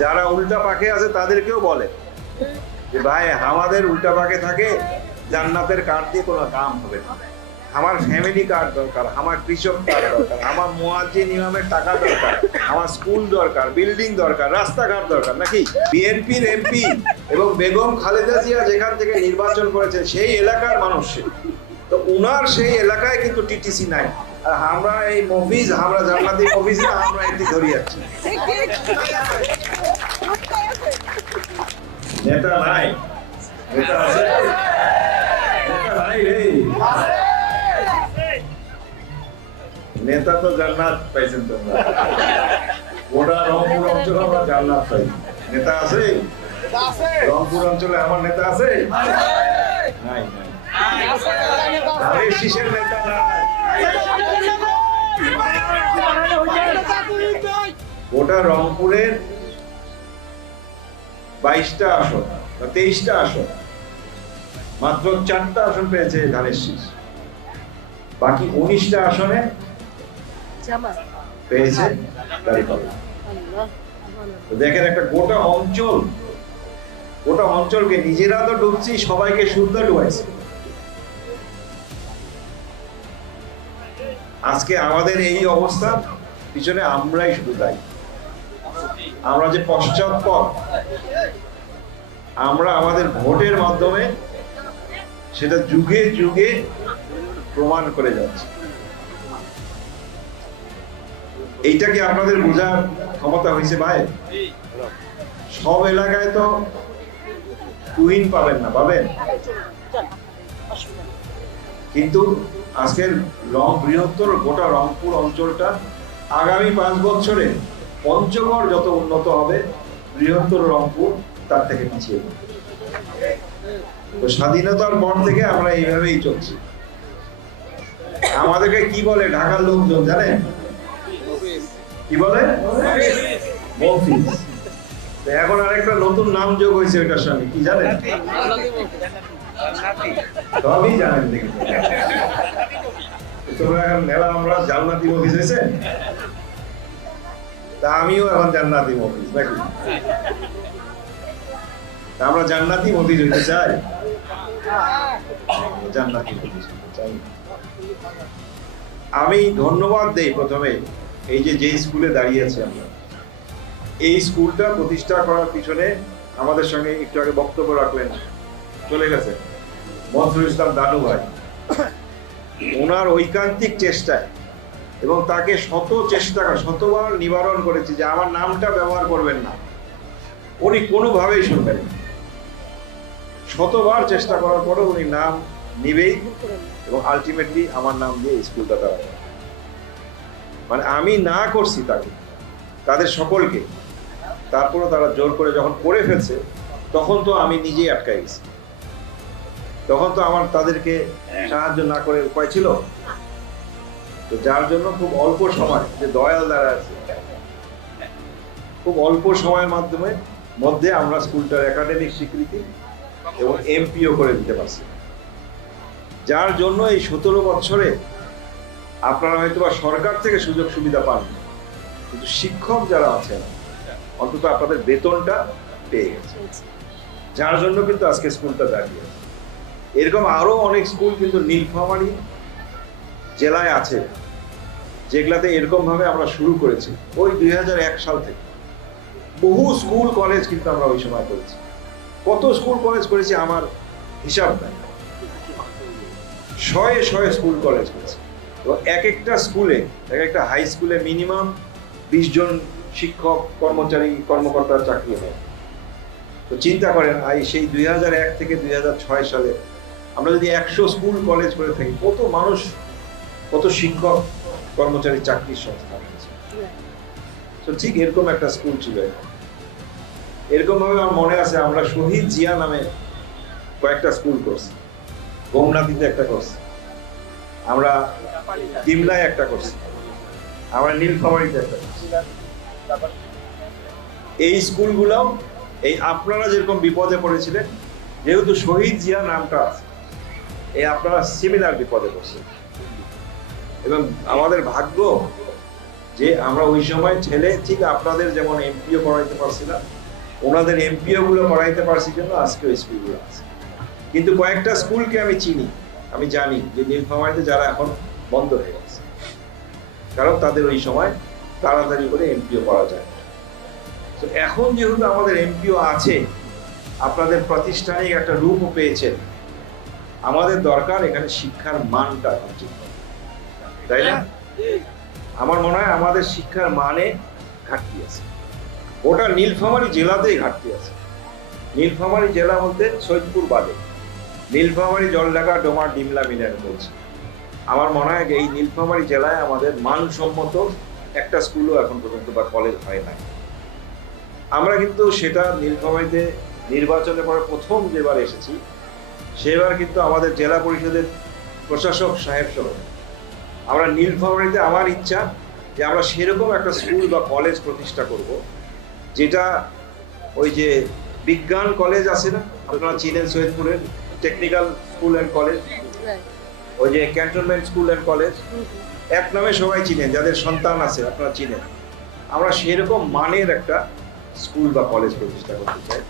যারা উল্টা পাকে আছে তাদেরকেও বলে যে ভাই আমাদের উল্টা পাকে থাকে জান্নাতের কার্ড দিয়ে কোনো কাম হবে না, আমার ফ্যামিলি কার্ড দরকার, আমার কৃষক কার্ড দরকার, আমার মুয়াজ্জিন ইমামের টাকা দরকার, আমার স্কুল দরকার, বিল্ডিং দরকার, রাস্তাঘাট দরকার। নাকি বিএনপির এমপি এবং বেগম খালেদা জিয়া যেখান থেকে নির্বাচন করেছেন সেই এলাকার মানুষ, তো উনার সেই এলাকায় কিন্তু টিটিসি নাই। আর আমরা এই মফিজ, আমরা জান্নাতি মফিজ না, আমরা এটি ধরে যাচ্ছি। নেতা নাই, নেতা আছে, নেতা নাই রে, নেতা তো জান্নাত পাইছেন তোমরা, গোটা রংপুর অঞ্চলে আমরা জান্নাত পাই। নেতা আছে রংপুর অঞ্চলে? আমার নেতা আছে? নাই, ধানের শীষের নেতা নাই। গোটা রংপুরের 22টা আসন বা 23টা আসন, মাত্র 4টা আসন পেয়েছে ধানের শীষ, বাকি 19টা আসনে পেয়েছে দাঁড়িপাল্লা। দেখেন একটা গোটা অঞ্চলকে নিজেরা তো ডুবছি, সবাইকে শুদ্ধ ডুবাইছে। আজকে আমাদের এই অবস্থা পিছনে আমরাই শুধু দায়ী। আমরা যে পশ্চাৎপদ, আমরা আমাদের ভোটের মাধ্যমে সেটা যুগে যুগে প্রমাণ করে যাচ্ছে। এইটা কি আপনাদের বোঝার ক্ষমতা হয়েছে ভাই? সব এলাকায় তো তুহিন পাবেন না, পাবেন, কিন্তু আজকের বৃহত্তর গোটা রংপুর অঞ্চলটা আগামী 5 বছরে পঞ্চগড় যত উন্নত হবে, বৃহত্তর রংপুর তার থেকে পিছিয়ে যাবে। তো স্বাধীনতার পর থেকে আমরা এইভাবেই চলছি। আমাদেরকে কি বলে ঢাকার লোকজন জানেন? কি বলে? মফিজ। এখন আরেকটা নতুন নাম যোগ হয়েছে ওইটার সঙ্গে, কি জানেন? সবই জানেন দেখি। তোমরা এখন মেলা আমরা জান্নাতি মফিজ হয়েছে, তা আমিও এখন জান্নাতি মফিজ নাকি? আমরা জান্নাতি মফিজ হইতে চাই, জান্নাতি মফিজ হইতে চাই। আমি ধন্যবাদ দেই প্রথমে এই যে স্কুলে দাঁড়িয়ে আছি আমরা, এই স্কুলটা প্রতিষ্ঠা করার পিছনে আমাদের সঙ্গে একটু আগে বক্তব্য রাখলেন, চলে গেছে মনসুর ইসলাম দানু ভাই। ওনার ঐকান্তিক চেষ্টায় এবং তাকে শতবার নিবারণ করেছি যে আমার নামটা ব্যবহার করবেন না, উনি কোনোভাবেই শুনবেন। শতবার চেষ্টা করার পরে উনি নাম নিবেই এবং আলটিমেটলি আমার নাম দিয়ে স্কুলটা তারা, মানে আমি না করছি তাদের সকলকে, তারপরও তারা জোর করে যখন করে ফেলছে, তখন তো আমি নিজেই আটকাই গেছি। তখন তো আমার তাদেরকে সাহায্য না করে উপায় ছিল। তো যার জন্য খুব অল্প সময়, যে দয়াল দ্বারা আছে, খুব অল্প সময়ের মধ্যে আমরা স্কুলটার একাডেমিক স্বীকৃতি এবং এমপিও করে দিতে পারছি। যার জন্য এই 17 বছরে আপনারা হয়তো বা সরকার থেকে সুযোগ সুবিধা পান, কিন্তু শিক্ষক যারা আছেন অন্তত আপনাদের বেতনটা পেয়ে গেছে, যার জন্য কিন্তু আজকে স্কুলটা দাঁড়িয়ে। এরকম আরো অনেক স্কুল কিন্তু নীলফামারী জেলায় আছে, যেগুলাতে এরকম ভাবে আমরা শুরু করেছি ওই 2001 সাল থেকে। বহু স্কুল কলেজ কিন্তু আমরা ওই সময় করেছি। কত স্কুল কলেজ করেছি আমার হিসাব নাই, শয়ে স্কুল কলেজ করেছি। তো এক একটা স্কুলে, এক একটা হাই স্কুলে মিনিমাম 20 জন শিক্ষক, কর্মকর্তার চাকরি হয়। তো চিন্তা করেন সেই 2001 থেকে 2006 সালে আমরা যদি 100 স্কুল কলেজ করে থাকি, কত মানুষ, কত শিক্ষক কর্মচারী চাকরির সংস্থান আছে। তো ঠিক এরকম একটা স্কুল ছিল। এরকম ভাবে আমার মনে আছে আমরা শহীদ জিয়া নামে কয়েকটা স্কুল করছি, গোমনাথিতে একটা করছি, আমরা কিমলায় একটা করছি, আমরা নীলফামারীতে একটা করছি। এই স্কুলগুলো এই আপনারা যেরকম বিপদে পড়েছিলেন, যেহেতু শহীদ জিয়া নামটা আছে, এই আপনারা সিমিলার বিপদে পড়ছেন। এবং আমাদের ভাগ্য যে আমরা ওই সময় ছেলে ঠিক আপনাদের যেমন এমপিও করাইতে পারছি না, ওনাদের এমপিও গুলো করাইতে পারছি জন্য আজকে ওই স্কুলগুলো আছে। কিন্তু কয়েকটা স্কুলকে আমি চিনি, আমি জানি যে নীলফামারীতে যারা এখন বন্ধ হয়ে গেছে, কারণ তাদের ওই সময় তাড়াতাড়ি করে এমপিও করা যায়। তো এখন যেহেতু আমাদের এমপিও আছে, আপনাদের প্রাতিষ্ঠানিক একটা রূপও পেয়েছেন, আমাদের দরকার এখানে শিক্ষার মানটা ঠিক, তাই না? আমার মনে হয় আমাদের শিক্ষার মানে ঘাটতি আছে, ওটা নীলফামারী জেলাতেই ঘাটতি আছে। নীলফামারী জেলা বলতে সৈয়দপুর বাদে, নীলফামারী, জলঢাকা, ডোমার, ডিমলা মিলান বলছে। আমার মনে হয় এই নীলফামারী জেলায় আমাদের মানসম্মত একটা স্কুলও এখন পর্যন্ত বা কলেজ হয় নাই। আমরা কিন্তু সেটা নীলফামারীতে নির্বাচনের পরে প্রথম যেবার এসেছি, সেবার কিন্তু আমাদের জেলা পরিষদের প্রশাসক সাহেব সহ আমরা নীলফামারীতে, আমার ইচ্ছা যে আমরা সেরকম একটা স্কুল বা কলেজ প্রতিষ্ঠা করব, যেটা ওই যে বিজ্ঞান কলেজ আছে না, আপনারা চিনেন সৈয়দপুরের টেকনিক্যাল স্কুল অ্যান্ড কলেজ, ওই যে ক্যান্টনমেন্ট স্কুল অ্যান্ড কলেজ এক নামে সবাই চিনেন, যাদের সন্তান আছে আপনারা চিনেন। আমরা সেরকম মানের একটা স্কুল বা কলেজ প্রতিষ্ঠা করতে চাই।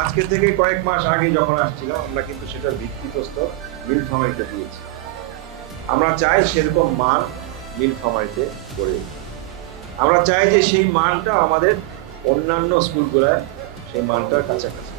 আজকে থেকে কয়েক মাস আগে যখন আসছিলাম, আমরা কিন্তু সেটার ভিত্তিপ্রস্তর নীলফামারীতে দিয়েছি। আমরা চাই সেরকম মান নীলফামারীতে গড়ে উঠুক। আমরা চাই যে সেই মানটা আমাদের অন্যান্য স্কুলগুলায় সেই মানটার কাছাকাছি,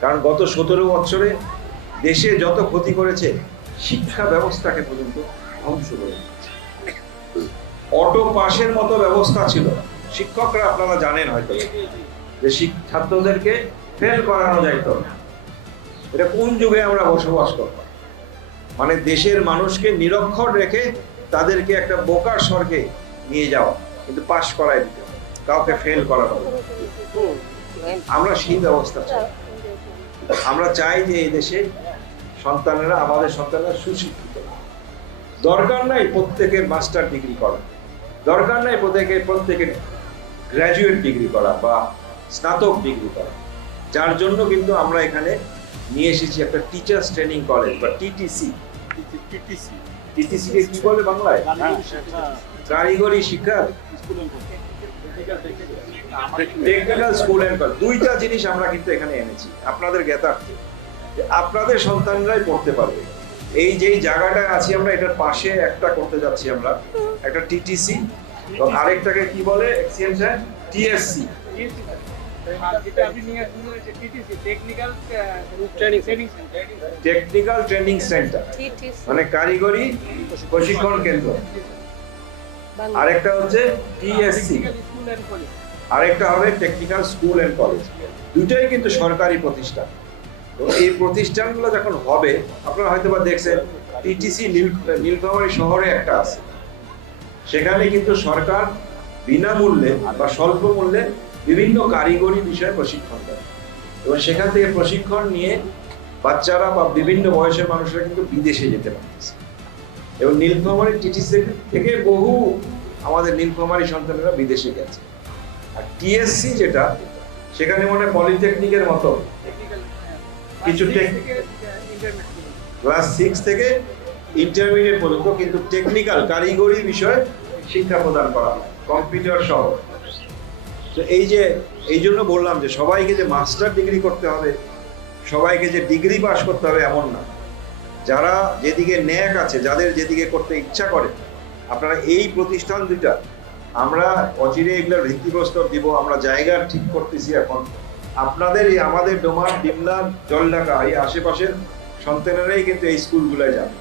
কারণ গত 17 বছরে দেশে যত ক্ষতি করেছে, শিক্ষা ব্যবস্থাকে পর্যন্ত ধ্বংস করে দিয়েছে। অটো পাসের মতো ব্যবস্থা ছিল, শিক্ষকরা আপনারা জানেন হয়তো যে ছাত্রদেরকে ফেল করানো যাইত না। এটা কোন যুগে আমরা বসবাস করতাম? মানে দেশের মানুষকে নিরক্ষর রেখে তাদেরকে একটা বোকার স্বর্গে নিয়ে যাওয়া, কিন্তু পাস করাই দিতে হবে, কাউকে ফেল করানো। আমরা সেই ব্যবস্থা চাই। আমরা চাই যে এই দেশে সন্তানেরা, আমাদের সন্তানেরা সুশিক্ষিত। দরকার নাই প্রত্যেকের মাস্টার ডিগ্রি করা, দরকার নাই প্রত্যেকের গ্র্যাজুয়েট ডিগ্রি করা বা স্নাতক ডিগ্রি করা। যার জন্য কিন্তু আমরা এখানে নিয়ে এসেছি একটা টিচার্স ট্রেনিং কলেজ বা টিটিসি। টিটিসি কে কি বলে বাংলায়? কারিগরি শিক্ষা, টেকনিক্যাল স্কুল এন্ড কলেজ। দুইটা জিনিস আমরা কিন্তু এখানে এনেছি আপনাদের জ্ঞাতার্থে, যে আপনাদের সন্তানরাই পড়তে পারবে। এই যেই জায়গাটায় আছি আমরা, এটার পাশে একটা করতে যাচ্ছি আমরা, একটা টিটিসি, এবং আরেকটাকে কি বলে এক্সিয়েন্সে টিএসসি, টেকনিক্যাল ট্রেনিং সেন্টার, মানে কারিগরি প্রশিক্ষণ কেন্দ্র। আরেকটা হচ্ছে টিএসসি, আরেকটা হবে টেকনিক্যাল স্কুল এন্ড কলেজ। দুটোই কিন্তু সরকারি প্রতিষ্ঠান। তো এই প্রতিষ্ঠানগুলো যখন হবে, আপনারা হয়তো বা দেখছেন টিটিসি নীলফামারী শহরে একটা আছে, সেখানে কিন্তু সরকার বিনামূল্যে বা স্বল্প মূল্যে বিভিন্ন কারিগরি বিষয়ে প্রশিক্ষণ দেয়, এবং সেখান থেকে প্রশিক্ষণ নিয়ে বাচ্চারা বা বিভিন্ন বয়সের মানুষরা কিন্তু বিদেশে যেতে পারতেছে। এবং নীলফামারী টিটিসি থেকে বহু আমাদের নীলফামারী সন্তানেরা বিদেশে গেছে। আর টিএসসি যেটা, সেখানে মনে পলিটেকনিকের মতো কিছু ক্লাস 6 থেকে ইন্টারমিডিয়েট পর্যন্ত কিন্তু টেকনিক্যাল কারিগরি বিষয়ে শিক্ষা প্রদান করা হয়, কম্পিউটার সহ। তো এই জন্য বললাম যে সবাইকে যে মাস্টার ডিগ্রি করতে হবে, সবাইকে যে ডিগ্রি পাস করতে হবে এমন না। যারা যেদিকে ন্যাক আছে, যাদের যেদিকে করতে ইচ্ছা করে, আপনারা এই প্রতিষ্ঠান দুইটা আমরা অচিরে এগুলোর ভিত্তিপ্রস্তর দিব। আমরা জায়গা ঠিক করতেছি এখন। আপনাদের এই আমাদের ডোমার, ডিমলা, জলঢাকা এই আশেপাশের সন্তানেরাই কিন্তু এই স্কুলগুলোয় যাবে।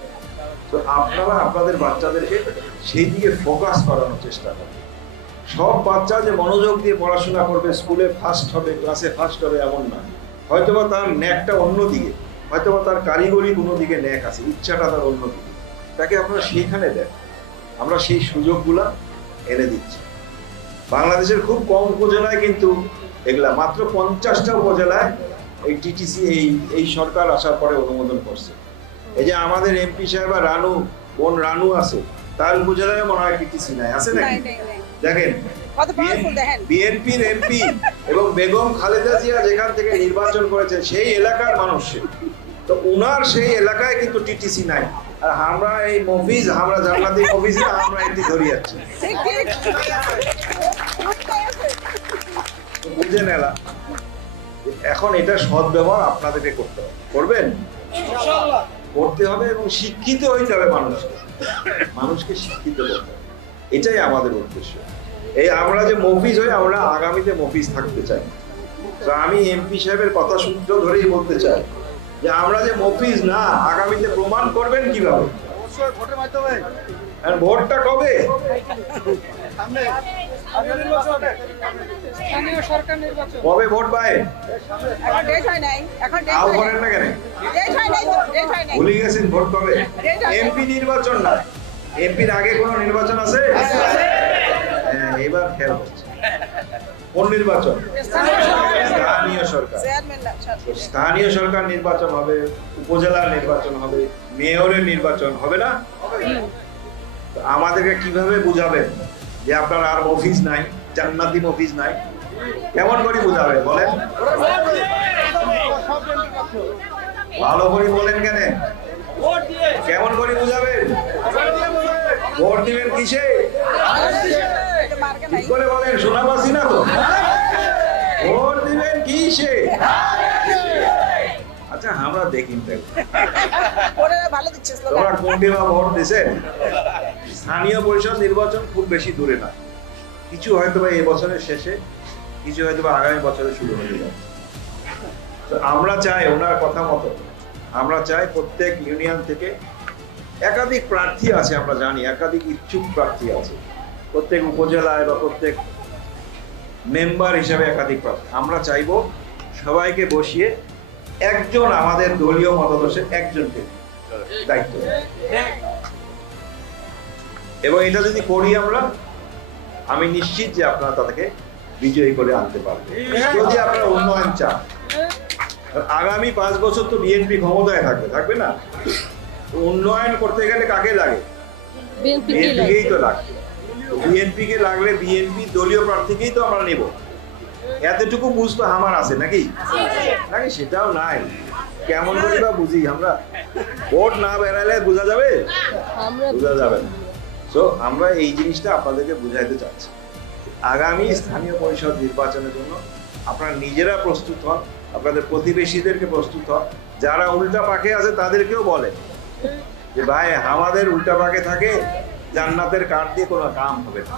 তো আপনারা আপনাদের বাচ্চাদেরকে সেই দিকে ফোকাস করানোর চেষ্টা করেন। সব বাচ্চা যে মনোযোগ দিয়ে পড়াশোনা করবে, স্কুলে ফার্স্ট হবে, ক্লাসে ফার্স্ট হবে এমন না। হয়তোবা তার ন্যাকটা অন্যদিকে, হয়তোবা তার কারিগরি কোনো দিকে ন্যাক আছে, ইচ্ছাটা তার অন্যদিকে, তাকে আপনারা সেইখানে দেন। আমরা সেই সুযোগগুলা এনে দিচ্ছি। বাংলাদেশের খুব কম উপজেলায় কিন্তু এগুলা, মাত্র 50টা উপজেলায় এই টিটিসি এই সরকার আসার পরে অনুমোদন করছে। এই যে আমাদের এমপি সাহেব রানু, বোন রানু আছে, তার উপজেলায় মনে হয় টিটিসি নাই, আছে নাকি? দেখেন, বিএনপির এমপি এবং বেগম খালেদা জিয়া যেখান থেকে নির্বাচন করেছেন সেই এলাকার মানুষ, তো উনার সেই এলাকায় কিন্তু টিটিসি নাই। আর আমরা এই মফিজ, আমরা জান্নাতি মফিজ না, আমরা এটি ধরে যাচ্ছি। বুঝে নেলা এখন এটা সৎ ব্যবহার আপনাদেরকে করতে হবে, করবেন, করতে হবে এবং শিক্ষিত হইতে হবে মানুষকে শিক্ষিত করতে হবে, এটাই আমাদের উদ্দেশ্য। এই আমরা যে মফিজ হই, আমরা আগামীতে মফিজ থাকতে চাই। তো আমি এমপি সাহেবের কথা সূত্র ধরেই বলতে চাই যে আমরা যে মফিজ না, আগামীতে প্রমাণ করবেন কিভাবে? আর ভোটটা কবে? কবে ভোট পায়? আও করেন না কেন? ভুলে গেছেন ভোট কবে? এমপি নির্বাচন না, এমপির আগে কোনো নির্বাচন আছে? হ্যাঁ, এবার খেয়াল করছে কোন নির্বাচন? স্থানীয় সরকার। স্থানীয় সরকার নির্বাচন হবে, উপজেলার নির্বাচন হবে, মেয়রের নির্বাচন হবে না? আমাদেরকে কিভাবে বুঝাবেন যে আপনার আর অফিস নাই, জান্নাতি অফিস নাই? কেমন করে বুঝাবে বলেন? ভালো করে বলেন কেন? কেমন করে বুঝাবেন? ভোট দিবেন কিসে? ঠিক করে বলেন, শোনা পাচ্ছি না তো। ভোট দিবেন কিসে? আচ্ছা আমরা দেখি তোমরা কোনটি বা ভোট দিছেন? স্থানীয় পরিষদ নির্বাচন খুব বেশি দূরে না, কিছু হয়তো বা এই বছরের শেষে, কিছু হয়তো বা আগামী বছরে শুরু হয়ে যাবে। তো আমরা চাই ওনার কথা মতো, আমরা চাই প্রত্যেক ইউনিয়ন থেকে একাধিক প্রার্থী আছে, আমরা জানি একাধিক ইচ্ছুক প্রার্থী আছে, প্রত্যেক উপজেলায় বা প্রত্যেক মেম্বার হিসেবে একাধিক প্রার্থী। আমরা চাইবো সবাইকে বসিয়ে একজন আমাদের দলীয় মতাদর্শের একজনকে দায়িত্ব, এবং এটা যদি করি আমরা, আমি নিশ্চিত যে আপনারা তাদেরকে বিজয়ী করে আনতে পারবেন। যদি আপনারা উন্নয়ন চান, আগামী 5 বছর তো বিএনপি ক্ষমতায় থাকবে না? উন্নয়ন করতে গেলে কাকে লাগে? বিএনপিকেই তো লাগবে। বিএনপি কে লাগলে বিএনপি দলীয় প্রার্থীকেই তো আমরা নেব, এতটুকু বুঝ তো আমার আছে নাকি? সেটাও নাই। কেমন করে বা বুঝি আমরা? ভোট না বেড়ালে বোঝা যাবে? বোঝা যাবে না। সো আমরা এই জিনিসটা আপনাদেরকে বুঝাইতে চাচ্ছি। আগামী স্থানীয় পরিষদ নির্বাচনের জন্য আপনারা নিজেরা প্রস্তুত হন, আপনাদের প্রতিবেশীদেরকে প্রস্তুত হন, যারা উল্টা পাকে আছে তাদেরকেও বলেন যে ভাই আমাদের উল্টা পাকে থাকে, জান্নাতের কার্ড দিয়ে কোনো কাম হবে না,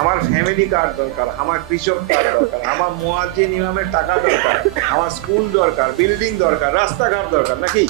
আমার ফ্যামিলি কার্ড দরকার, আমার কৃষক কার্ড দরকার, আমার মুয়াজ্জিন ইমামের টাকা দরকার, আমার স্কুল দরকার, বিল্ডিং দরকার, রাস্তাঘাট দরকার, নাকি?